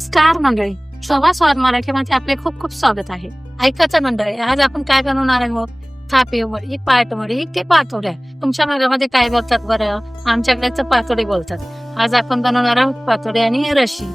Star मंडळी. शोभा स्वाद मराठीमध्ये आपले खूप खूप स्वागत आहे. ऐकायचं मंडळी आज आपण काय बनवणार आहोत? थापी वडी पाटवडी पातोड्या. तुमच्या भागामध्ये काय बोलतात बरं? आमच्याकडे तर पातोडी बोलतात. आज आपण बनवणार आहोत पातोडी आणि रशी.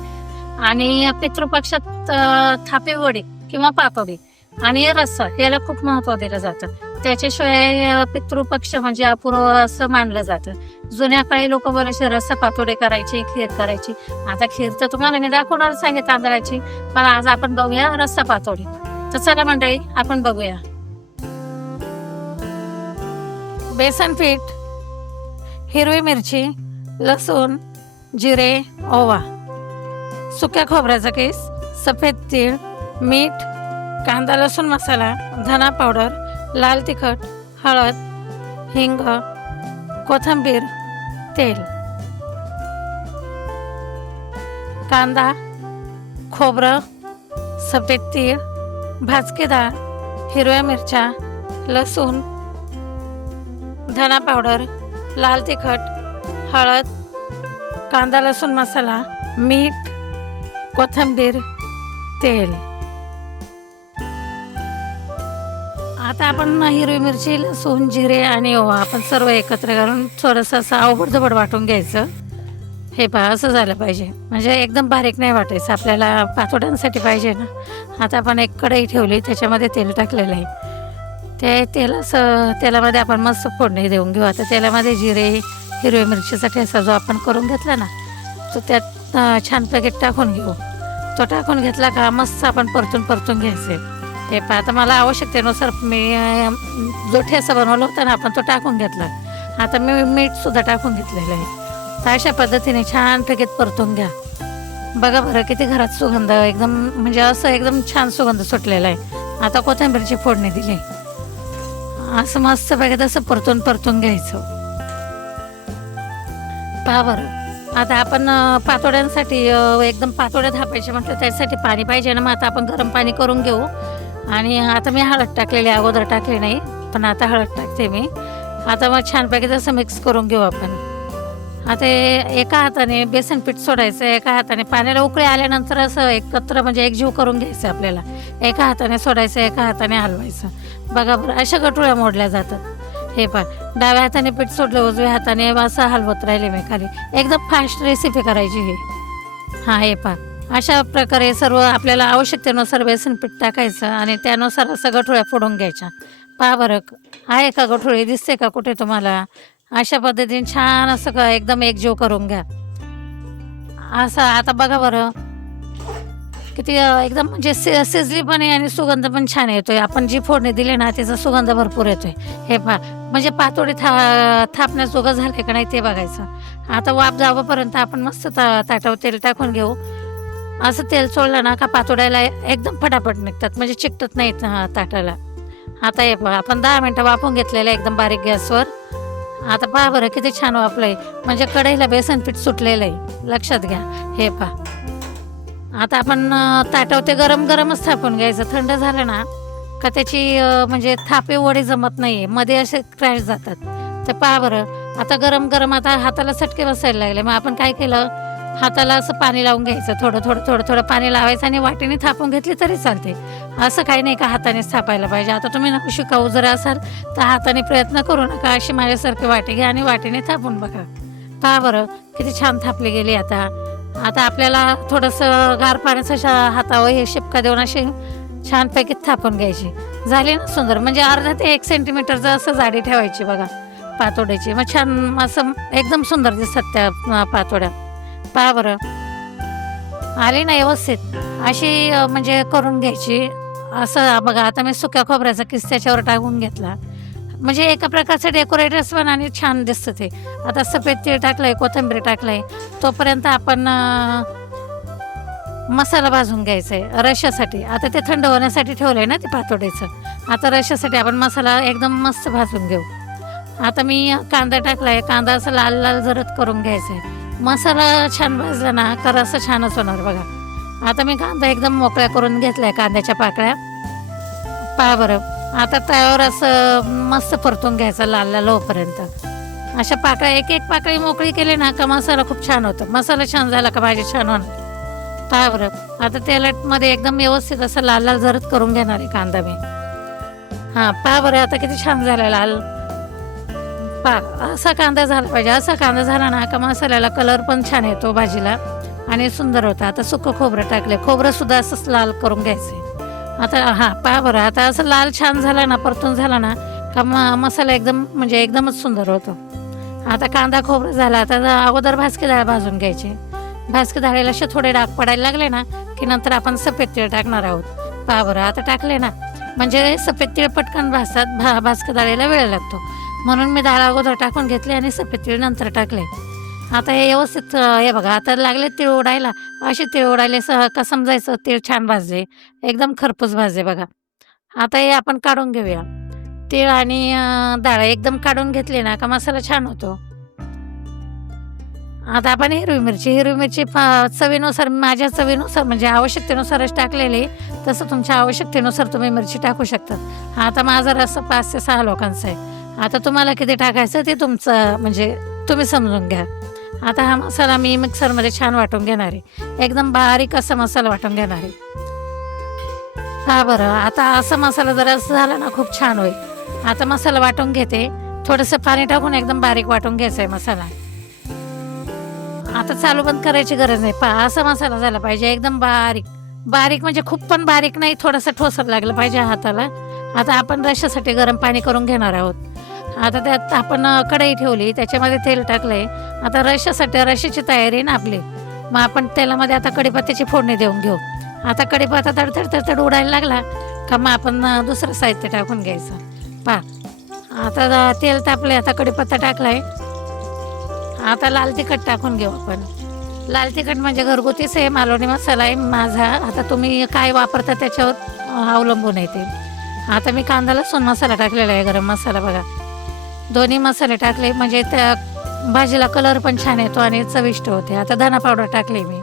आणि पितृपक्षात अं, वडी किंवा पातोडी आणि रस्सा याला खूप महत्त्व दिलं जातं. त्याच्याशिवाय पितृपक्ष म्हणजे अपूर्व असं मानलं जातं. जुन्या काळी लोक बरेचसे रस्सा पातोडे करायचे खीर करायची. आता खीर तर तुम्हाला मी दाखवणारच आहे तांदळाची. पण आज आपण बघूया रस्सा पातोडी. तर चला मंडळी आपण बघूया. बेसन पीठ हिरवी मिरची लसूण जिरे ओवा. सुक्या खोबऱ्याचा केस सफेद तीळ मीठ कांदा लसूण मसाला धना पावडर लाल तिखट हळद हिंग कोथिंबीर तेल. कांदा खोबरं सफेद तीळ भाजकेदार हिरव्या मिरच्या लसूण धना पावडर लाल तिखट हळद कांदा लसूण मसाला मीठ कोथिंबीर तेल. आता आपण हिरवी मिरची लसूण जिरे आणि ओवा आपण सर्व एकत्र घालून थोडंसं असं अवघड वाटून घ्यायचं. हे पहा असं झालं पाहिजे. म्हणजे एकदम बारीक नाही वाटायचं. आपल्याला पातोड्यांसाठी पाहिजे ना. आता आपण एक कढई ठेवली त्याच्यामध्ये तेल टाकलेलं आहे. ते तेल असं तेलामध्ये आपण मस्त फोडणी देऊन घेऊ. आता तेलामध्ये जिरे हिरव्या मिरचीचा ठेसा जो आपण करून घेतला ना तो त्यात छान पॅकेट टाकून घेऊ. तो टाकून घेतला का मस्त आपण परतून परतून घ्यायचे. हे पहा आता मला आवश्यकतेनुसार मी जो ठेसा बनवला होता ना आपण तो टाकून घेतला. आता मी मीठसुद्धा टाकून घेतलेलं आहे. तर अशा पद्धतीने छान पैकीत परतून घ्या. बघा बरं किती घरात सुगंध एकदम म्हणजे असं एकदम छान सुगंध सुटलेला आहे. आता कोथिंबीरची फोडणी दिली. असं मस्त बघा तसं परतून परतून घ्यायचं. पहा बरं. आता आपण पातोड्यांसाठी एकदम पातोड्या थापायचे म्हटलं त्यासाठी पाणी पाहिजे ना मग आता आपण गरम पाणी करून घेऊ. आणि आता मी हळद टाकलेली अगोदर टाकली नाही पण आता हळद टाकते मी. आता मग छानपैकी जसं मिक्स करून घेऊ आपण. आता एका हाताने बेसन पीठ सोडायचं एका हाताने पाण्याला उकळी आल्यानंतर असं एकत्र म्हणजे एकजीव करून घ्यायचं आपल्याला. एका हाताने सोडायचं एका हाताने हलवायचं. बघा बरं अशा गटुळ्या मोडल्या जातात. हे पा डाव्या हाताने पीठ सोडलं उजव्या हाताने असं हलवत राहिले मी खाली. एकदम फास्ट रेसिपी करायची ही. हां हे पा अशा प्रकारे सर्व आपल्याला आवश्यकतेनुसार बेसन पीठ टाकायचं आणि त्यानुसार असं गठोळ्या फोडून घ्यायच्या. पहा बरं आहे का गठोळी? दिसते का कुठे तुम्हाला? अशा पद्धतीने छान असं का एकदम एकजीव करून घ्या. असं आता बघा बरं. किती एकदम म्हणजे सि सिजली पण आहे आणि सुगंध पण छान येतोय. आपण जी फोडणी दिली ना त्याचा सुगंध भरपूर येतोय. हे पहा म्हणजे पातोडी था थापण्याजोगं झाले का नाही ते बघायचं. आता वाफ जावापर्यंत आपण मस्त ता ताटावर तेल टाकून घेऊ. असं तेल सोडलं ना का पातोड्याला एकदम फटाफट निघतात. म्हणजे चिकटत नाहीत ताटाला. आता हे पहा आपण दहा मिनटं वापून घेतलेलं आहे एकदम बारीक गॅसवर. आता पहा बरं किती छान वापलंय म्हणजे कढईला बेसन पीठ सुटलेलं आहे. लक्षात घ्या. हे पहा. आता आपण अं, ते गरम गरमच थापून घ्यायचं. थंड झालं ना का त्याची म्हणजे थापे वडी जमत नाही मध्ये असे क्रॅश जातात. तर पहा बरं. आता गरम गरम आता हाताला चटके बसायला लागले. मग आपण काय केलं? हाताला असं पाणी लावून घ्यायचं थोडं थोडं थोडं थोडं पाणी लावायचं आणि वाटीने थापून घेतली तरी चालते. असं काही नाही का हातानेच थापायला पाहिजे. आता तुम्ही नको शिकाऊ जर असाल तर हाताने प्रयत्न करू नका. अशी माझ्यासारखी वाटी घ्या आणि वाटीने थापून बघा. पहा बरं किती छान थापली गेली आता. आता आपल्याला थोडंसं गार पाण्याचं अशा हातावर हे शिपका देऊन अशी छानपैकी थापून घ्यायची. झाली ना सुंदर? म्हणजे अर्धा ते एक सेंटीमीटरचं असं जाडी ठेवायची बघा पातोड्याची. मग छान असं एकदम सुंदर दिसतात त्या पातोड्या. पहा बरं आली ना व्यवस्थित. अशी म्हणजे करून घ्यायची. असं बघा आता मी सुक्या खोबऱ्याचा किस त्याच्यावर टाकून घेतला. म्हणजे एका प्रकारचं डेकोरेटर्स पण आणि छान दिसतं ते. आता सफेद तीळ टाकलंय कोथिंबीर टाकलंय. तोपर्यंत आपण मसाला भाजून घ्यायचा आहे रश्यासाठी आता ते थंड होण्यासाठी ठेवलंय ना ते पातोड्याचं आता रश्यासाठी आपण मसाला एकदम मस्त भाजून घेऊ. आता मी कांदा टाकलाय. कांदा असं लाल लाल जरत करून घ्यायचा आहे मसाला छान भाजला ना तर असं छानच होणार बघा. आता मी कांदा एकदम मोकळ्या करून घेतलाय कांद्याच्या पाकळ्या. पहा बरं आता त्यावर असं मस्त परतून घ्यायचं लाल लाल होपर्यंत अशा पाकळ्या एक एक पाकळी मोकळी केली ना का मसाला खूप छान होतो. मसाला छान झाला का भाजी छान होणार. पहा बरं आता तेलामध्ये एकदम व्यवस्थित असं लाल लाल जरत करून घेणार आहे कांदा मी. हां पहा बरं आता किती छान झाला लाल. पा असा कांदा झाला पाहिजे. असा कांदा झाला ना का मसाल्याला कलर पण छान येतो भाजीला. आणि सुंदर होतं. आता सुकं खोबरं टाकले खोबरंसुद्धा असंच लाल करून घ्यायचं आता हां पहा बरं. आता असं लाल छान झाला ना परतून झाला ना का म मसाला एकदम म्हणजे एकदमच सुंदर होतो. आता कांदा खोबरं झाला. आता अगोदर भाजकी डाळ भाजून घ्यायची. भाजकी डाळीला असे थोडे डाग पडायला लागले ना की नंतर आपण सफेद तीळ टाकणार आहोत. पहा बरं. आता टाकले ना म्हणजे सफेद तीळ पटकन भाजतात. भा भाजकी डाळीला वेळ लागतो. म्हणून मी डाळ अगोदर टाकून घेतली आणि सफेद तीळ नंतर टाकले. आता हे व्यवस्थित हे बघा आता लागले तीळ उडायला. असे तीळ उडायले सह का समजायचं तीळ छान भाजले. एकदम खरपूस भाजले बघा. आता हे आपण काढून घेऊया. तीळ आणि डाळ एकदम काढून घेतली ना का मसाला छान होतो. आता आपण हिरवी मिरची हिरवी मिरची चवीनुसार माझ्या चवीनुसार म्हणजे आवश्यकतेनुसारच टाकलेली. तसं तुमच्या आवश्यकतेनुसार तुम्ही मिरची टाकू शकता. आता माझा रस पाच ते सहा लोकांचा आहे. आता तुम्हाला किती टाकायचं ते तुमचं म्हणजे तुम्ही समजून घ्या. आता हा मसाला मी मिक्सरमध्ये छान वाटून घेणार आहे. एकदम बारीक असा मसाला वाटून घेणार आहे. हा बरं आता असा मसाला जरा झाला ना खूप छान होईल. आता मसाला वाटून घेते. थोडंसं पाणी टाकून एकदम बारीक वाटून घ्यायचं आहे मसाला. आता चालू बंद करायची गरज नाही. पहा असा मसाला झाला पाहिजे एकदम बारीक. बारीक म्हणजे खूप पण बारीक नाही थोडंसं ठोसर लागलं पाहिजे हाताला. आता आपण रशासाठी गरम पाणी करून घेणार आहोत. आता त्यात आपण कढई ठेवली त्याच्यामध्ये तेल टाकलं आहे आता रश्यासाठी रश्याची तयारी आहे ना आपली. मग आपण तेलामध्ये आता कढीपत्त्याची फोडणी देऊन घेऊ. आता कढीपत्ता तडतड तडतड उडायला लागला का मग आपण दुसरं साहित्य टाकून घ्यायचं. पा आता तेल तापले आता कढीपत्ता टाकला आहे आता लाल तिखट टाकून घेऊ आपण. लाल तिखट म्हणजे घरगुतीच आहे मालवणी मसाला आहे माझा. आता तुम्ही काय वापरता त्याच्यावर अवलंबून आहे ते. आता मी कांदा लसूण मसाला टाकलेला आहे गरम मसाला बघा. दोन्ही मसाले टाकले. म्हणजे त्या भाजीला कलर पण छान येतो आणि चविष्ट होते. आता धना पावडर टाकले मी.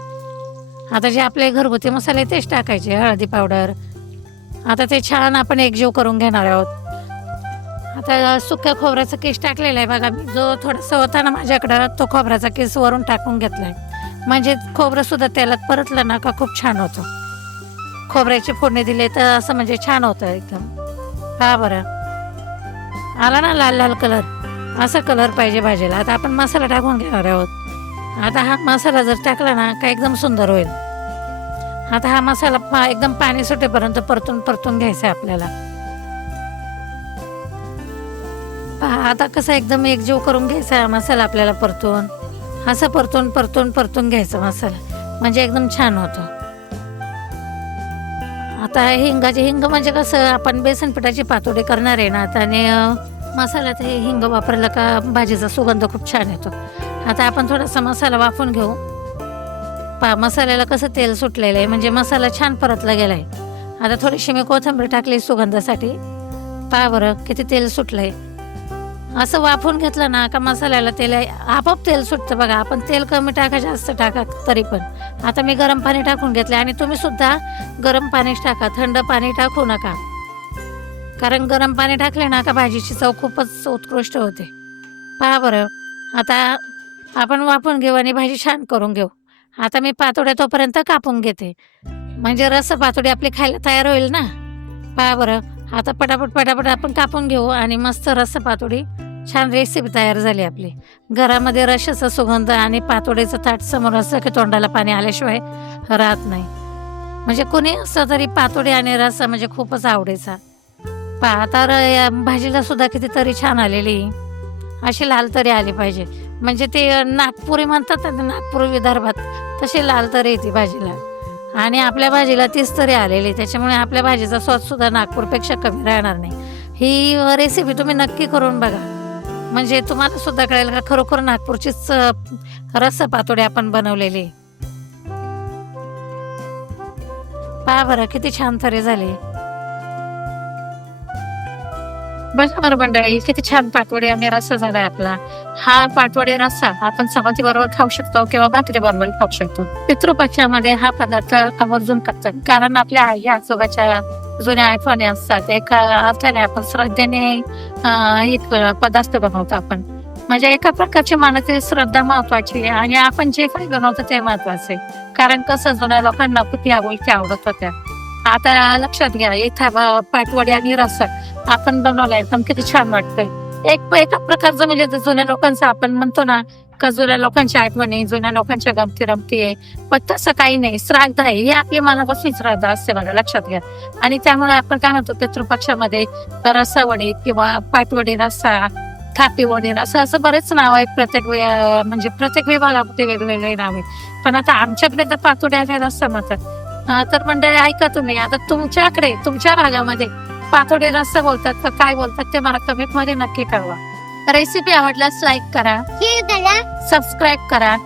आता जे आपले घरगुती मसाले तेच टाकायचे. हळदी पावडर आता ते छान आपण एकजीव करून घेणार आहोत. आता सुक्या खोबऱ्याचा केस टाकलेला आहे बघा मी. जो थोडासा होता ना माझ्याकडं तो खोबऱ्याचा केस वरून टाकून घेतलाय. म्हणजे खोबरं सुद्धा तेलात परतलं ना का खूप छान होतं. खोबऱ्याची फोडणी दिली तर असं म्हणजे छान होतं एकदम. हा बरं. आला ना लाल लाल कलर. असा कलर पाहिजे भाजीला. आता आपण मसाला टाकून घेणार आहोत. आता हा मसाला जर टाकला ना का एकदम सुंदर होईल. आता हा मसाला पा- एकदम पाणी सुटेपर्यंत परतून परतून घ्यायचा आहे आपल्याला. पहा आता कसं एकदम एकजीव करून घ्यायचा हा मसाला आपल्याला परतून. असं परतून परतून परतून घ्यायचा मसाला. म्हणजे एकदम छान होतो. आता हिंगाचे हिंग म्हणजे कसं आपण बेसन पिठाची पातोडी करणार आहे ना आता आणि मसाल्यात हे हिंग वापरलं का भाजीचा सुगंध खूप छान येतो. आता आपण थोडासा मसाला वाफून घेऊ. पा मसाल्याला कसं तेल सुटलेलं आहे म्हणजे मसाला छान परतला गेला आहे आता थोडीशी मी कोथिंबीर टाकली सुगंधासाठी. पा बरं किती तेल सुटलंय. असं वाफून घेतलं ना का मसाल्याला तेल आपोआप तेल सुटतं बघा. आपण तेल कमी टाका जास्त टाका तरी पण. आता मी गरम पाणी टाकून घेतले आणि तुम्ही सुद्धा गरम पाणीच टाका थंड पाणी टाकू नका. कारण गरम पाणी टाकले ना का भाजीची चव खूपच उत्कृष्ट होते. पहा बरं. आता आपण वाफून घेऊ आणि भाजी छान करून घेऊ. आता मी पातोड्या तोपर्यंत कापून घेते. म्हणजे रस पातोडी आपली खायला तयार होईल ना? पहा बरं. आता पटापट पटापट आपण कापून घेऊ आणि मस्त रस पातोडी छान रेसिपी तयार झाली आपली. घरामध्ये रशाचा सुगंध आणि पातोडीचं ताट समोर असं की तोंडाला पाणी आल्याशिवाय राहत नाही. म्हणजे कोणी असं तरी पातोडी आणि रस्सा म्हणजे खूपच आवडायचा पहा या भाजीला सुद्धा कितीतरी छान आलेली. अशी लाल तरी आली पाहिजे. म्हणजे ते नागपुरी म्हणतात ना नागपूर विदर्भात तशी लाल तरी येते भाजीला. आणि आपल्या भाजीला तीच तरी आलेली. त्याच्यामुळे आपल्या भाजीचा स्वाद सुद्धा नागपूरपेक्षा कमी राहणार नाही. ही रेसिपी तुम्ही नक्की करून बघा. म्हणजे तुम्हाला सुद्धा कळेल का खरोखर नागपूरचीच रस पातोडे पातोडी आपण बनवलेली? पहा बरं किती छान तरी झाले. बघा बरं मंडळी किती छान पाटवडी आणि रस्सा झालाय आपला. हा पाटवडी रस्सा आपण चपाती बरोबर खाऊ शकतो किंवा भाकरी बरोबर खाऊ शकतो. पितृपक्षामध्ये हा पदार्थ आवर्जून करतात कारण आपल्या आई आजोबाच्या जुन्या आठवणी असतात एका अर्थाने आपण श्रद्धेने पदार्थ बनवतो आपण. म्हणजे एका प्रकारची मनातील श्रद्धा महत्वाची आहे आणि आपण जे काही बनवतो ते महत्त्वाचे कारण कसं जुन्या लोकांना खूप या गोष्टी आवडत होत्या. आता लक्षात घ्या इथं पाटवडी आणि रस्सा. आपण बनवलाय एकदम किती छान वाटतंय. एक एका प्रकारचं म्हणजे जुन्या लोकांचं आपण म्हणतो ना का जुन्या लोकांची आठवणी जुन्या लोकांच्या गमती रमती आहे. पण तसं काही नाही. श्राद्ध आहे. हे आपली मनापासून श्राद्ध असते मला लक्षात घ्या. आणि त्यामुळे आपण काय म्हणतो पितृपक्षामध्ये रसावडी किंवा पाटवडी रस्सा थापी वडी असं असं बरेच नाव आहेत. प्रत्येक म्हणजे प्रत्येक विभागामध्ये वेगवेगळे नाव आहेत. पण आता आमच्याकडे तर पातोड्या आणि रस्सा म्हणतात. तर मंडळी ऐका तुम्ही. आता तुमच्याकडे तुमच्या भागामध्ये पातोडी रस्सा बोलतात तर काय बोलतात ते मला कमेंटमध्ये नक्की कळवा. रेसिपी आवडल्यास लाईक करा. शेअर करा. सबस्क्राईब करा.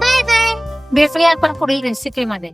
Bye bye. भेटूया आपण पुढील रेसिपीमध्ये.